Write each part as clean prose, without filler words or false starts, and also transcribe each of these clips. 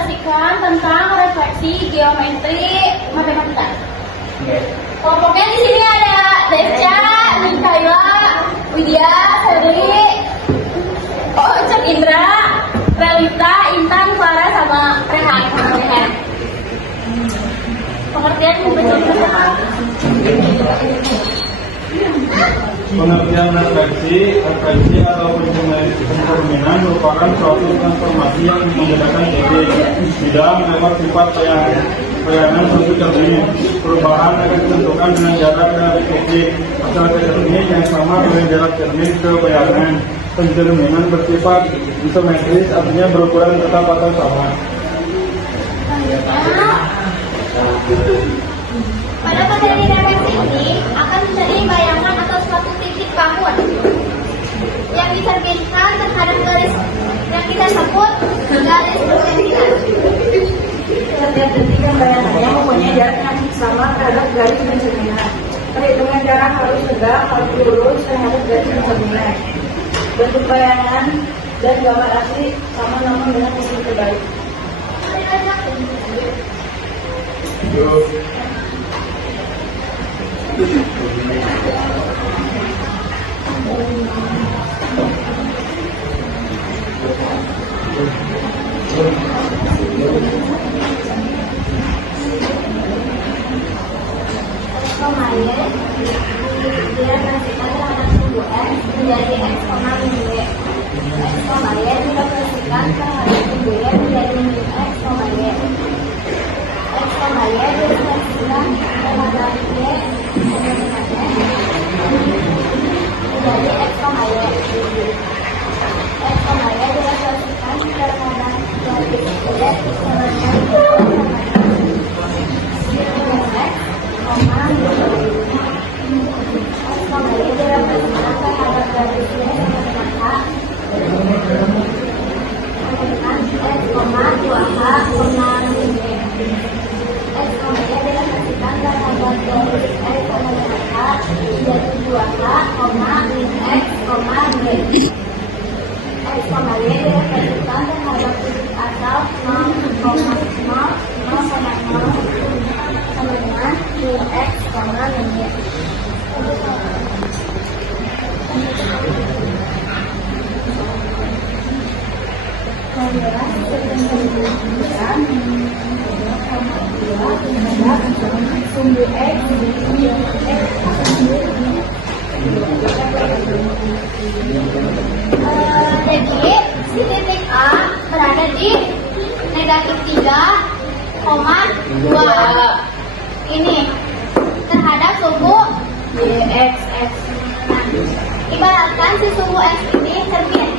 presentasikan tentang refleksi geometri matematika. Kelompoknya di sini ada Desya, Mikaela, Widya, Febri, Cek Indra, Relita, Intan, Clara, sama Rehan. Pengertian membentuknya. Pengertian refleksi atau pencerminan merupakan suatu transformasi yang membedakan titik bidang lewat sifat bayangan suatu cermin. Perubahan akan ditentukan dengan jarak dari titik asal ke cermin yang sama dengan jarak cermin ke bayangan. Pencerminan bersifat isometris, artinya berukuran tetap atau sama. Pada materi refleksi ini akan mencari bayangan atau suatu titik bangun yang dicerminkan terhadap garis yang kita sebut garis percerminan. Setiap titik yang bayangannya mempunyai jarak yang sama terhadap garis pencerminan. Perhitungan jarak harus tegak, harus lurus terhadap garis pencerminan. Bentuk bayangan dan gambar asli sama namun dengan hasil terbaik. Menjadi X, min Y. X, Y direpresentasikan terhadap sumbu Y menjadi min X, Y. X, Y direpresentasikan terhadap Y menjadi X, Y. X, Y direpresentasikan terhadap garis sumbu X jadi si titik A berada di negatif 3,2 ini terhadap sumbu X. Nah, ibaratkan si sumbu X ini cermin.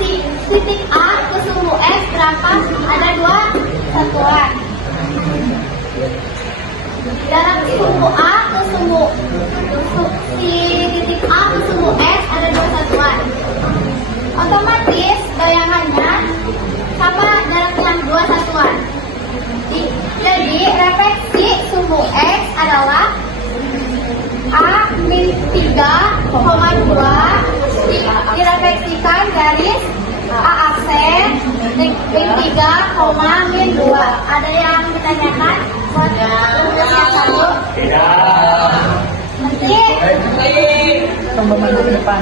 Si titik A ke sumbu X berapa? Ada 2 satuan. Jarak sumbu A ke sumbu si titik A ke sumbu X ada 2 satuan. Otomatis bayangannya sama jaraknya 2 satuan. Jadi refleksi sumbu X adalah A min 3,2 direfleksikan garis A aksen min 3, min 2. Ada yang ditanyakan? Buat yang satu? Tidak. Nanti Tombol maju ke depan.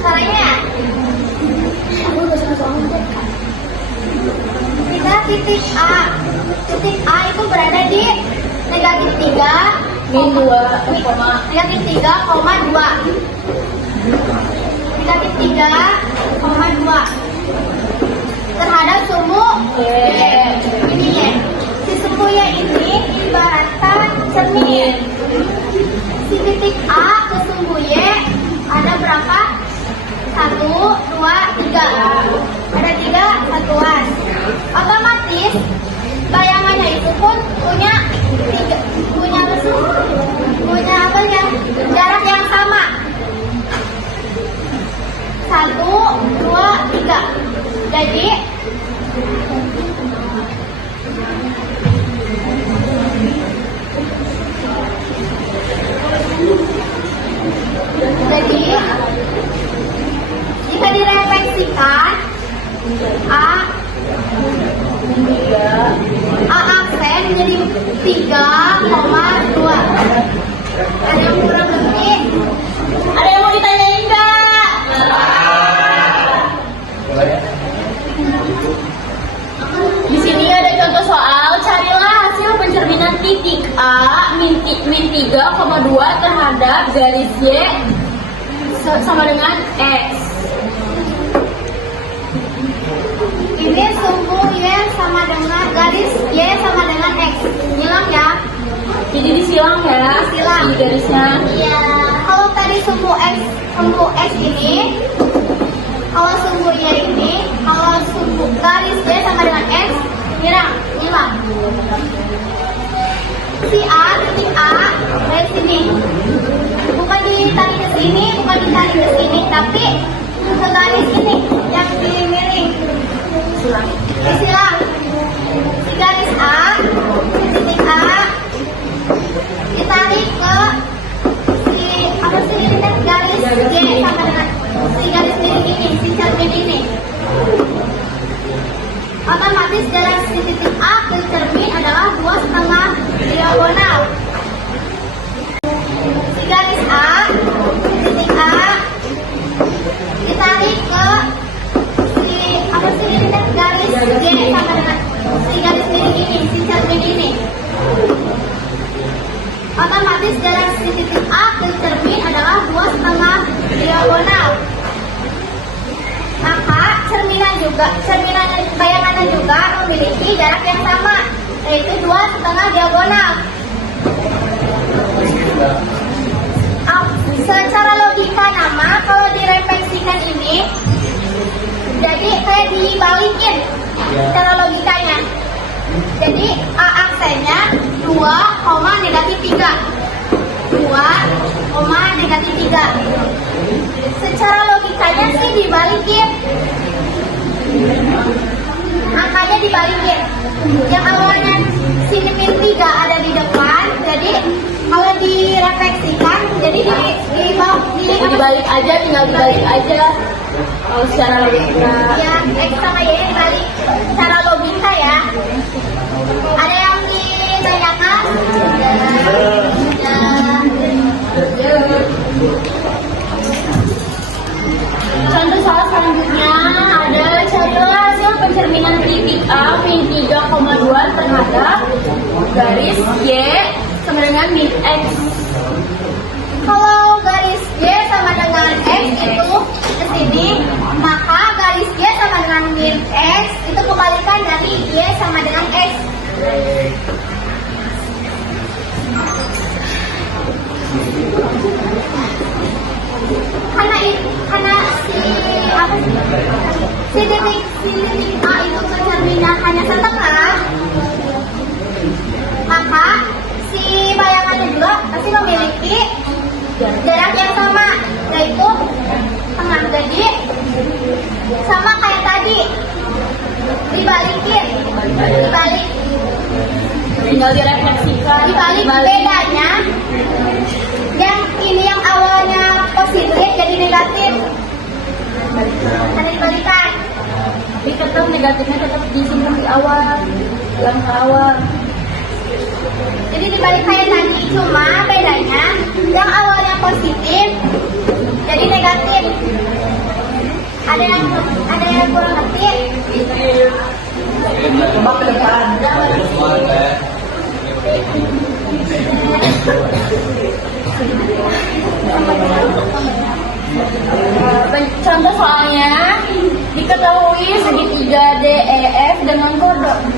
caranya kita titik A itu berada di negatif 3 min 2 negatif 3,2 negatif 3,2 terhadap sumbu ini ya. Si sumbu Y ini ibaratkan cermin. Si titik A ke sumbu Y ada berapa? 1, 2, 3. Ada 3 satuan. Otomatis bayangannya itu pun punya Jadi jika direfleksikan A aksen menjadi 3,2. Ada yang kurang lebih? Ada yang mau ditanyain nggak? Di sini ada contoh soal. Carilah hasil pencerminan titik A min 3,2 terhadap garis Y sama dengan X. Ini sumbu Y sama dengan garis Y sama dengan X. Silang ya. Jadi disilang ya. Disilang. Di garisnya. Iya. Kalau tadi sumbu X ini, kalau sumbu Y ini, kalau sumbu garis Y sama dengan X, nyilang. Si A, titik A dari sini. Bukan ditarik ke sini, bukan ditarik ke sini, tapi ke garis ini yang miring. Disilang. Si garis A, si titik A ditarik ke si garis Y sama dengan si garis miring ini, si cermin ini. Otomatis jarak si titik A ke cermin adalah 2,5 diagonal. Si garis A, titik A ditarik ke garis Y sama dengan si garis miring ini, si cermin ini. Otomatis jarak si titik A ke cermin adalah 2,5 diagonal. Maka bayangannya juga memiliki jarak yang sama, yaitu 2,5 diagonal. Secara logika nama, kalau direfleksikan ini, jadi kayak dibalikin cara logikanya. Jadi A aksennya 2,-3. 2,-3. Secara logikanya sih dibalikin. Angkanya dibalikin. Yang awalnya sini min 3 ada di depan, jadi kalau direfleksikan, jadi dibalik aja, tinggal dibalik aja. Kalau secara logika. Ya, X sama Y dibalik. Secara logika ya. Ada yang ditanyakan? Contoh soal selanjutnya ada carilah hasil pencerminan titik A min 3,2 terhadap garis Y sama dengan min X. Kalau garis Y sama dengan X itu ke sini, maka garis Y sama dengan min X itu kebalikan dari Y sama dengan X. Karena si titik A itu pencerminan hanya setengah, maka si bayangannya juga pasti memiliki jarak yang sama, yaitu tengah. Jadi sama kayak tadi, dibalik tinggal direfleksikan. Dibalik. Bedanya yang ini yang awalnya positif jadi negatif, ada dibalikan. Tapi tetap negatifnya tetap disimpan di awal, yang ke awal. Jadi dibalik kayak tadi, cuma bedanya yang awalnya positif jadi negatif. Ada yang kurang ngerti? Coba ke depan. Contoh soalnya, diketahui segitiga DEF dengan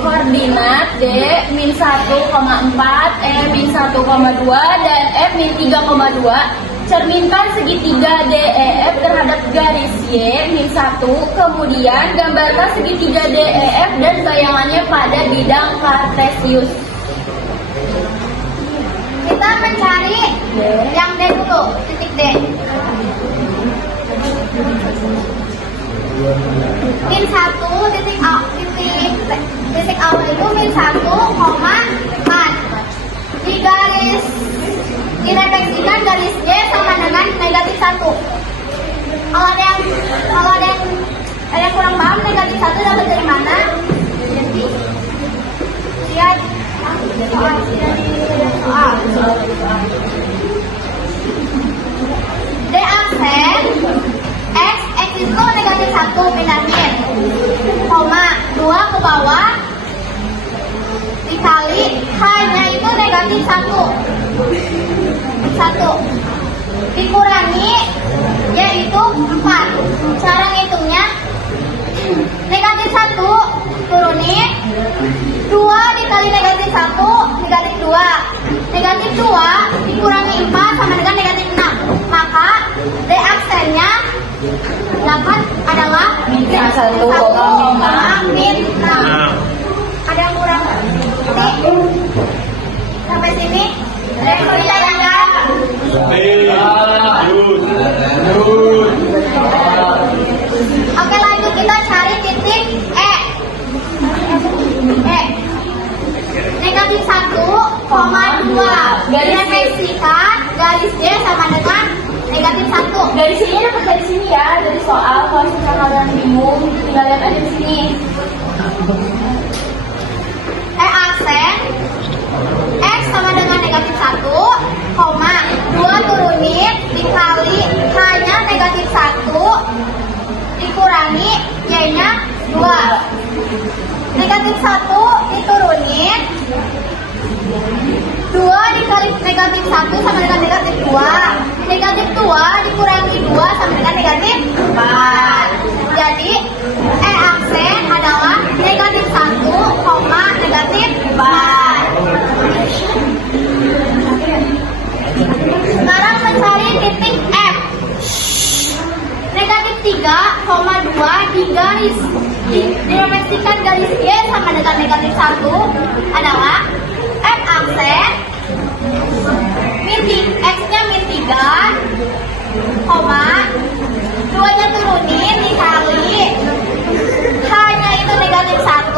koordinat D min 1,4, E min 1,2 dan F min 3,2. Cerminkan segitiga DEF terhadap garis Y min 1, kemudian gambarkan segitiga DEF dan bayangannya pada bidang kartesius. Kita mencari yang D dulu, titik D. Min 1 titik awal itu min 1,4. Di garis direfleksikan garis Y sama dengan negatif 1. Kalau ada yang kurang paham negatif 1 dapat dari mana? Jadi lihat soal. D aksen X itu negatif 1 pindahin, koma 2 ke bawah dikali hanya itu negatif 1 dikurangi yaitu 4. Cara ngitungnya negatif 1 turunin 2 dikali negatif 1 negatif 2, negatif 2 dikurangi 4 sama dengan negatif 6. Maka D aksennya dapat adalah min 1, min 6. Ada yang kurang? Sampai sini wilayahnya. Oke, lanjut kita cari titik E. Negatif 1,2 direfleksikan garis D sama dengan negatif 1. Dari sini dapat dari sini ya, dari soal. Kalau misalnya kalian bingung, tinggal lihat aja di sini. E aksen X sama dengan negatif 1, koma 2 turunin dikali hanya negatif 1 dikurangi Y-nya 2. Negatif 1 diturunin 2 dikali negatif 1 sama dengan negatif 2. Negatif 2 dikurangi 2 sama dengan negatif 4. Jadi E aksen adalah negatif 1, koma negatif 4. Sekarang mencari titik F. Negatif 3,2 di garis direfleksikan garis Y sama dengan negatif 1 adalah F aksen X-nya min 3, koma 2-nya turunin dikali hanya itu negatif 1,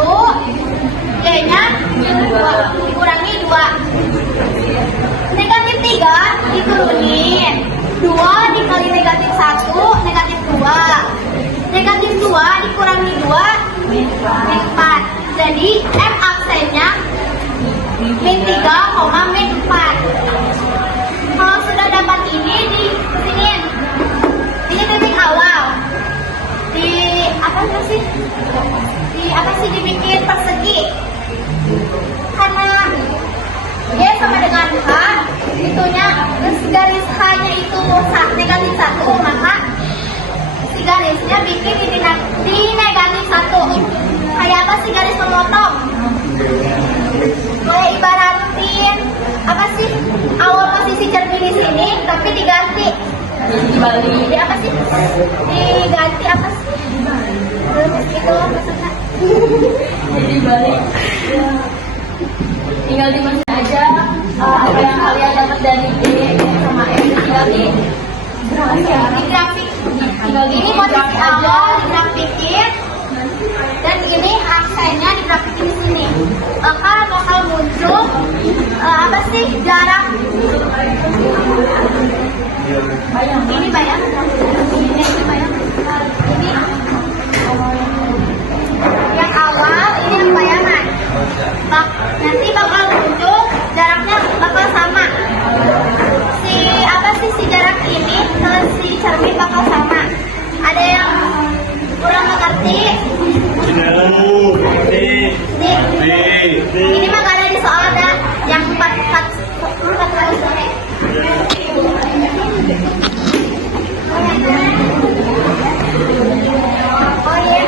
Y-nya 2 dikurangi 2. Negatif 3 diturunin 2 dikali negatif 1 negatif 2. Negatif 2 dikurangi 2 min 4. Jadi F aksennya min 3, min 4. Kalau sudah dapat ini di sini, ini titik awal. Di apa sih dibikin persegi? Karena Y sama dengan H, itunya garis H-nya itu negatif 1, maka si garisnya bikin di negatif 1. Kayak apa sih garis memotong? Kayak ibaratin apa sih, awal posisi cermin di sini tapi diganti dibalik. Di apa sih? Diganti apa sih? Itu maksudnya Dibalik. Tinggal dimasukin aja apa yang kalian dapat dari D sama F, tinggal di grafik. Ini posisi awal digrafikin dan ini aksennya digrafikin di sini. Maka bakal muncul apa sih jarak? Ini bayang. Ini bayang. Ini yang awal, ini yang bayangan. Nanti bakal muncul jaraknya bakal sama. Si jarak ini sama si cermin bakal sama. Ada yang kurang mengerti? Ini mah gak ada di soal, ada yang 4 kali sore. Oh iya.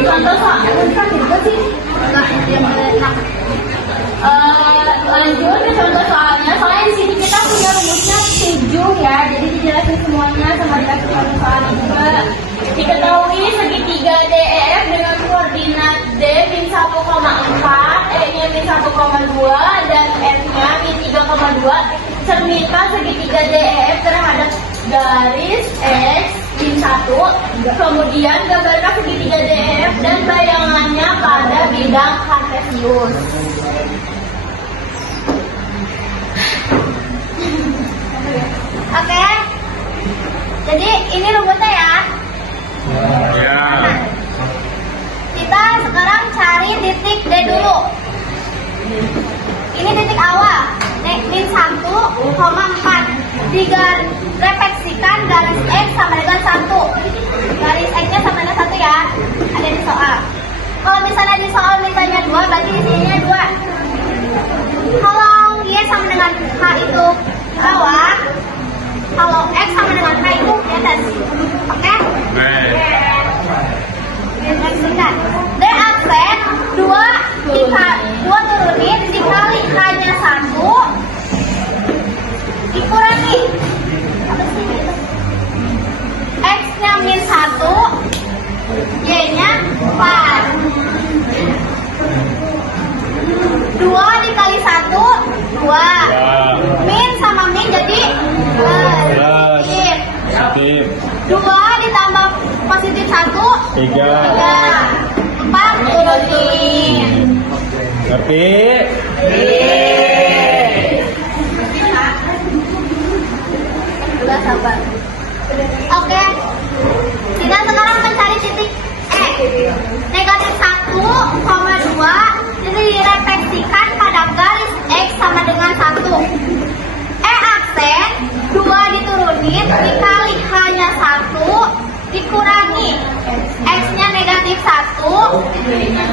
Contoh soal lanjut ke contoh soalnya. Soalnya di sini kita punya rumusnya 7 ya, jadi dijelasin semuanya sama dikasih contoh soalnya juga. Diketahui segitiga DEF dengan koordinat D min 1,4, E-nya min 1,2 dan F-nya garis X min 1, kemudian gambarkan segitiga DF dan bayangannya pada bidang kartesius. Oke, jadi ini rumusnya ya. Ya. Kita sekarang cari titik D dulu. Ini titik awal, min 1,4. Direfleksikan garis X sama dengan 1. Garis X-nya sama dengan 1 ya. Ada di soal. Kalau misalnya di soal mintanya 2, berarti di sininya 2. Kalau Y sama dengan H itu di bawah, kalau X sama dengan H itu di atas. Oke? Refleksikan. D aksen 2 turunin dikali hanya 1 dikurangi apa sih itu? X-nya min 1, Y-nya 4. 2 dikali 1, 2. Min sama min jadi plus. Positif. 2 ditambah positif 1, 3. 4 turunin. Ngerti? Sabar. Oke. Kita sekarang mencari titik E. Negatif 1,2 itu direfleksikan pada garis X sama dengan 1. E aksen 2 diturunin dikali hanya 1 dikurangi X-nya negatif 1,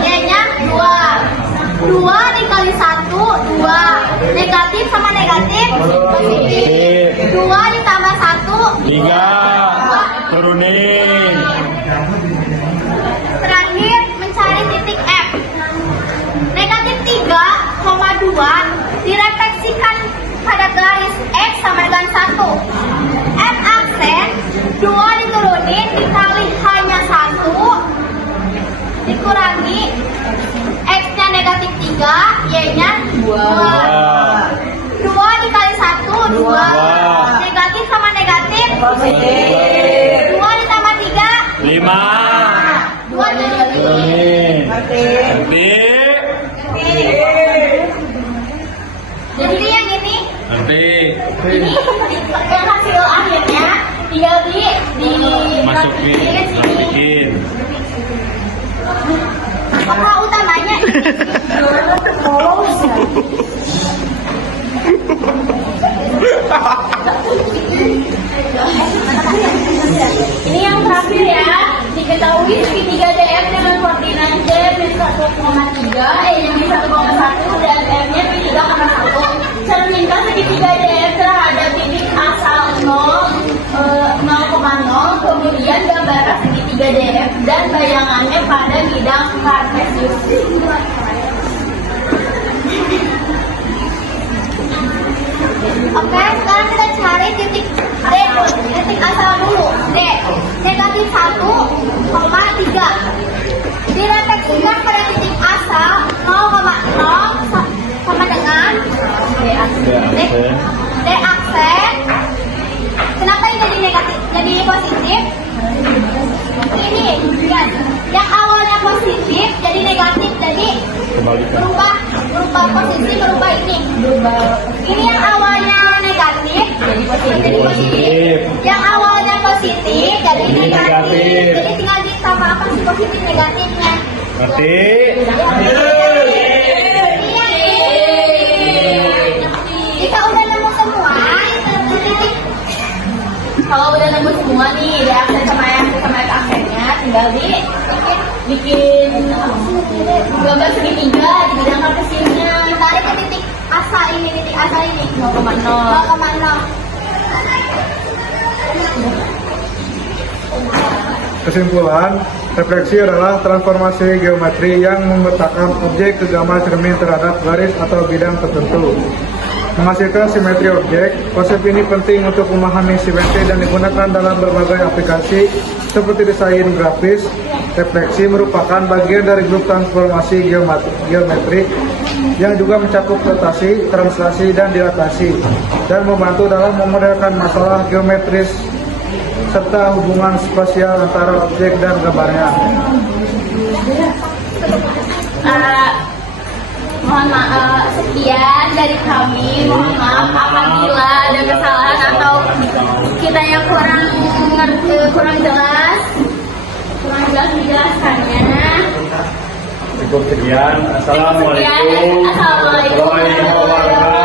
Y-nya 2. 2 dikali 1, 2. Negatif sama negatif positif. 2 ditambah 1, 3. Turunin. Terakhir mencari titik F. Negatif 3,2 direfleksikan pada garis X sama dengan 1. F aksen 2 diturunin dikali hanya 1 dikurangi X-nya negatif 3, Y-nya 2. 2 dikali 1, 2. Negatif sama negatif Positif. 2 ditambah 3, 5. 2 turunin. Turunin. Ngerti? Ngerti? Jadi yang ini Ngerti? yang hasil akhirnya tinggal Masukin. Masukin. maka utamanya ini yang terakhir ya, diketahui segitiga DF dengan koordinat D min 1,3, E-nya min 1,1 dan F-nya min 3,1. Cerminkan segitiga DF terhadap titik asal 0,0, kemudian gambarkan segitiga DF dan bayangannya pada bidang kartesius. Oke, sekarang kita cari titik D, titik asal dulu. D, negatif 1,3. Direfleksikan pada titik asal 0,0 sama dengan D aksen. Kenapa ini jadi negatif? Jadi positif? Ini, lihat. Yang awalnya positif jadi negatif, jadi berubah posisi, berubah ini. Ini yang awalnya negatif jadi positif. Yang awalnya positif jadi negatif. Jadi tinggal ditambah apa sih positif negatifnya? Ngerti? Jika udah nemu semua, titik. Kalau udah nemu semua nih, di aksen sama aksennya, tinggal bikin gambar segitiga di bidang kartesiusnya. Tarik ke titik asal ini 0,0. Kesimpulan, refleksi adalah transformasi geometri yang memetakan objek ke gambar cermin terhadap garis atau bidang tertentu. Menghasilkan simetri objek, konsep ini penting untuk memahami simetri dan digunakan dalam berbagai aplikasi seperti desain grafis. Refleksi merupakan bagian dari grup transformasi geometrik yang juga mencakup rotasi, translasi, dan dilatasi dan membantu dalam memodelkan masalah geometris serta hubungan spasial antara objek dan gambarnya. Mohon maaf, sekian dari kami. Mohon maaf apabila ada kesalahan atau kita yang kurang jelas menjelaskannya. Cukup sekian. Assalamualaikum warahmatullahi wabarakatuh.